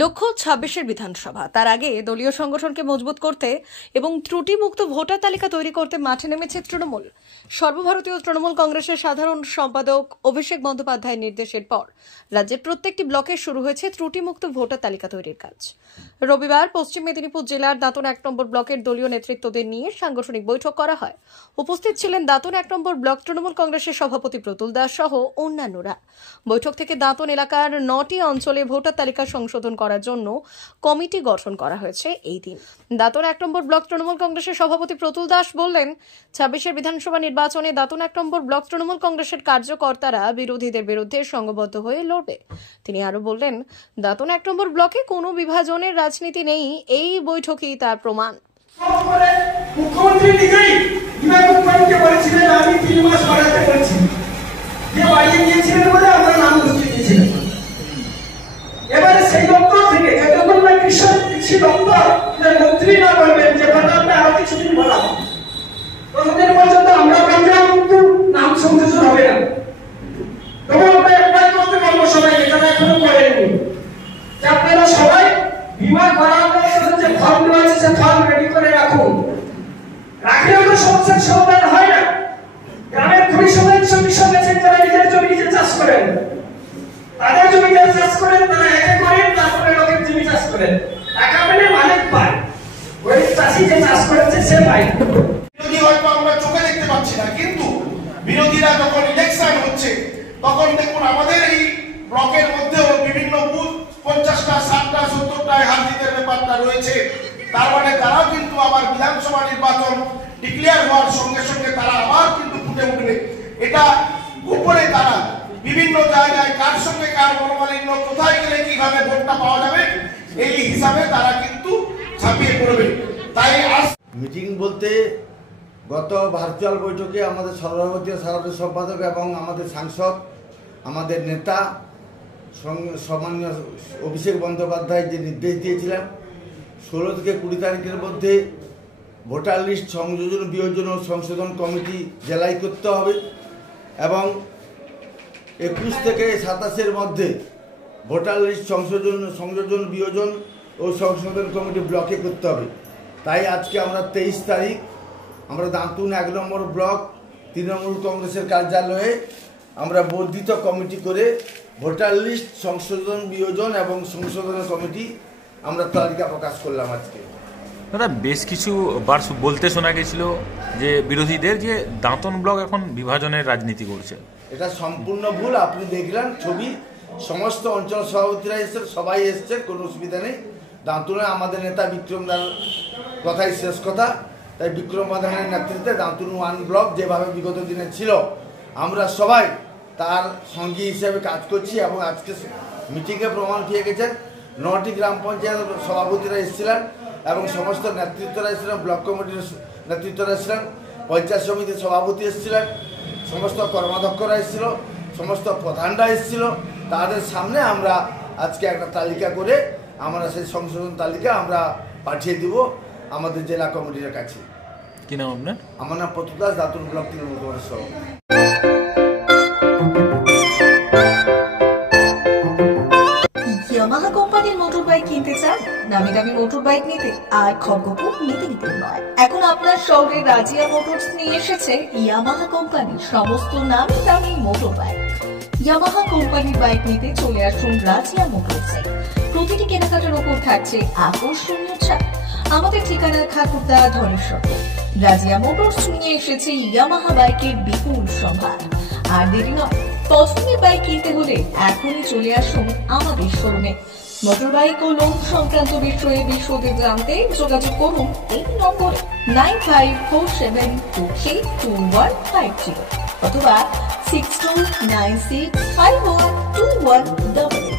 লক্ষ্য ২৬ বিধানসভা। তার আগে দলীয় সংগঠনকে মজবুত করতে এবং ত্রুটিমুক্ত ভোটার তালিকা তৈরি করতে মাঠে নেমেছে তৃণমূল। সর্বভারতীয় তৃণমূল কংগ্রেসের সাধারণ সম্পাদক অভিষেক বন্দ্যোপাধ্যায়ের নির্দেশের পর রাজ্যের প্রত্যেকটি ব্লকে শুরু হয়েছে ত্রুটিমুক্ত ভোটার তালিকা তৈরির কাজ। রবিবার পশ্চিম মেদিনীপুর জেলার দাঁতন ১ নম্বর ব্লকের দলীয় নেতৃত্বদের নিয়ে সাংগঠনিক বৈঠক করা হয়। উপস্থিত ছিলেন দাঁতন ১ নম্বর ব্লক তৃণমূল কংগ্রেসের সভাপতি প্রতুল দাস সহ অন্যান্যরা। বৈঠক থেকে দাঁতন এলাকার ৯টি অঞ্চলে ভোটার তালিকা সংশোধন করার জন্য কমিটি গঠন করা হয়েছে। এই দিন দাঁতন ১ নম্বর ব্লক তৃণমূল কংগ্রেসের সভাপতি প্রতুল দাস বললেন, ২৬ বিধানসভা নির্বাচনে দাঁতন ১ নম্বর ব্লক তৃণমূল কংগ্রেসের কার্যকর্তারা বিরোধীদের বিরুদ্ধে সংঘবদ্ধ হয়ে লড়বে। তিনি আরো বললেন, দাঁতন ১ নম্বর ব্লকে কোনো বিভাজনের রাজনীতি নেই, এই বৈঠকই তার প্রমাণ। মুখ্যমন্ত্রী নিজেই বিভাগকে বলেছিলেন আমি ৩ মাস বাড়াতে বলছি, যে বাড়িয়ে দিয়েছিলেন বলে আমরা নাম লিখে দিয়েছিলেন। এবারে সেই দপ্তর থেকে যতক্ষণ না কৃষি দপ্তর মন্ত্রী না বলবেন যে ব্যাপারটা আরো কিছুদিন বলা হবে, ততদিন পর্যন্ত আমরা বললাম কিন্তু নাম সংযোজন হবে না। তবে আমরা একবার করতে পারবো সবাই, যেটা এখনো করেননি, যে আপনারা সবাই বিভাগ বাড়ানোর যে ফর্মগুলো আছে সে ফর্ম রেডি করে রাখুন। রাখলেও তো সমস্যার সমাধান হয় না। গ্রামের খুবই সংখ্যক কৃষক আছেন যারা নিজের জমি নিজে চাষ করেন, তাদের জমি যারা চাষ করেন তারা একে করেন, তারপরে লোকের জমি চাষ করেন, টাকা পেলে মালিক পায়, ওই চাষি যে চাষ করেছে সে পায়। বিরোধী হয়তো আমরা চোখে দেখতে পাচ্ছি না, কিন্তু বিরোধীরা যখন ইলেকশন হচ্ছে তখন দেখুন আমাদের এই ব্লকের মধ্যেও বিভিন্ন বুথ ৫০টা ৬০টা ৭০টায় হাত দিতে ব্যাপারটা রয়েছে। তার মানে তারাও কিন্তু আবার বিধানসভা নির্বাচন ডিক্লেয়ার হওয়ার সঙ্গে সঙ্গে তারা আবার কিন্তু ফুটে উঠবে। এটা গোপনে তারা বিভিন্ন জায়গায় কার সঙ্গে কার মনোমালিন্য, কোথায় গেলে কিভাবে ভোটটা পাওয়া যাবে, এই হিসাবে তারা কিন্তু ঝাঁপিয়ে পড়বে। তাই মিটিং বলতে গত ভার্চুয়াল বৈঠকে আমাদের সর্বভারতীয় সাধারণ সম্পাদক এবং আমাদের সাংসদ, আমাদের নেতা সম্মানীয় অভিষেক বন্দ্যোপাধ্যায় যে নির্দেশ দিয়েছিলেন ১৬ থেকে ২০ তারিখের মধ্যে ভোটার লিস্ট সংযোজন বিয়োজন ও সংশোধন কমিটি জেলায় করতে হবে এবং ২১ থেকে ২৭-এর মধ্যে ভোটার লিস্ট সংযোজন বিয়োজন ও সংশোধন কমিটি ব্লকে করতে হবে। তাই আজকে আমরা ২৩ তারিখ আমরা দাঁতুন ১ নম্বর ব্লক তৃণমূল কংগ্রেসের কার্যালয়ে আমরা বর্ধিত কমিটি করে ভোটার লিস্ট সংশোধন বিয়োজন এবং সংশোধন কমিটি আমরা তালিকা প্রকাশ করলাম। আজকে দাদা বেশ কিছু বার বলতে শোনা গেছিল যে বিরোধীদের যে দাঁতন ব্লক এখন বিভাজনের রাজনীতি করছে, এটা সম্পূর্ণ ভুল। আপনি দেখলেন ছবি, সমস্ত অঞ্চল সভাপতিরা এসেছেন, সবাই এসছে, কোনো অসুবিধা নেই। দাঁতুনে আমাদের নেতা বিক্রম দার কথাই শেষ কথা। তাই বিক্রম প্রধানের নেতৃত্বে দাঁতুন 1 ব্লক যেভাবে বিগত দিনে ছিল আমরা সবাই তার সঙ্গী হিসেবে কাজ করছি এবং আজকে মিটিংয়ে প্রমাণ পেয়ে গেছেন। ৯টি গ্রাম পঞ্চায়েত সভাপতিরা এসেছিলেন এবং সমস্ত নেতৃত্বরা এসেছিলেন, ব্লক কমিটির নেতৃত্বরা এসেছিলেন, পঞ্চায়েত সমিতির সভাপতি এসেছিলেন, সমস্ত কর্মাধ্যক্ষরা এসেছিল, সমস্ত প্রধানরা এসেছিল। তাদের সামনে আমরা আজকে একটা তালিকা করে আমরা সেই সংশোধন তালিকা আমরা পাঠিয়ে দিব আমাদের জেলা কমিটির কাছে। কি নাম আপনার? আমার নাম প্রতুল দাস, দাঁতুন ব্লক তৃণমূল কংগ্রেস সভাপতি। ইয়ামাহা কোম্পানির মোটর বাইক কিনতে চান? নামি দামি মোটর বাইক নিতে আর খড়গপুর মেদিনীপুর নয়, এখন আপনার শহরে রাজিয়া মোটরস নিয়ে এসেছে ইয়ামাহা কোম্পানির সমস্ত নামি দামি মোটর বাইক। ইয়ামাহা কোম্পানির বাইক নিতে চলে আসুন রাজিয়া মোটরসে। প্রতিটি কেনাকাটার উপর থাকছে আকর্ষণীয় ছাড়। আমাদের ঠিকানা খাকুরদা ধনেশ্বর। রাজিয়া মোটরস নিয়ে এসেছে ইয়ামাহা বাইকের বিপুল সম্ভার। আর দেরি নয়, পছন্দের বাইক কিনতে হলে এখনই চলে আসুন আমাদের শোরুমে। মোটর বাইক ও লোন সংক্রান্ত বিষয়ে বিশদে জানতে যোগাযোগ করুন এই নম্বরে 9547232150 অথবা 6296512188।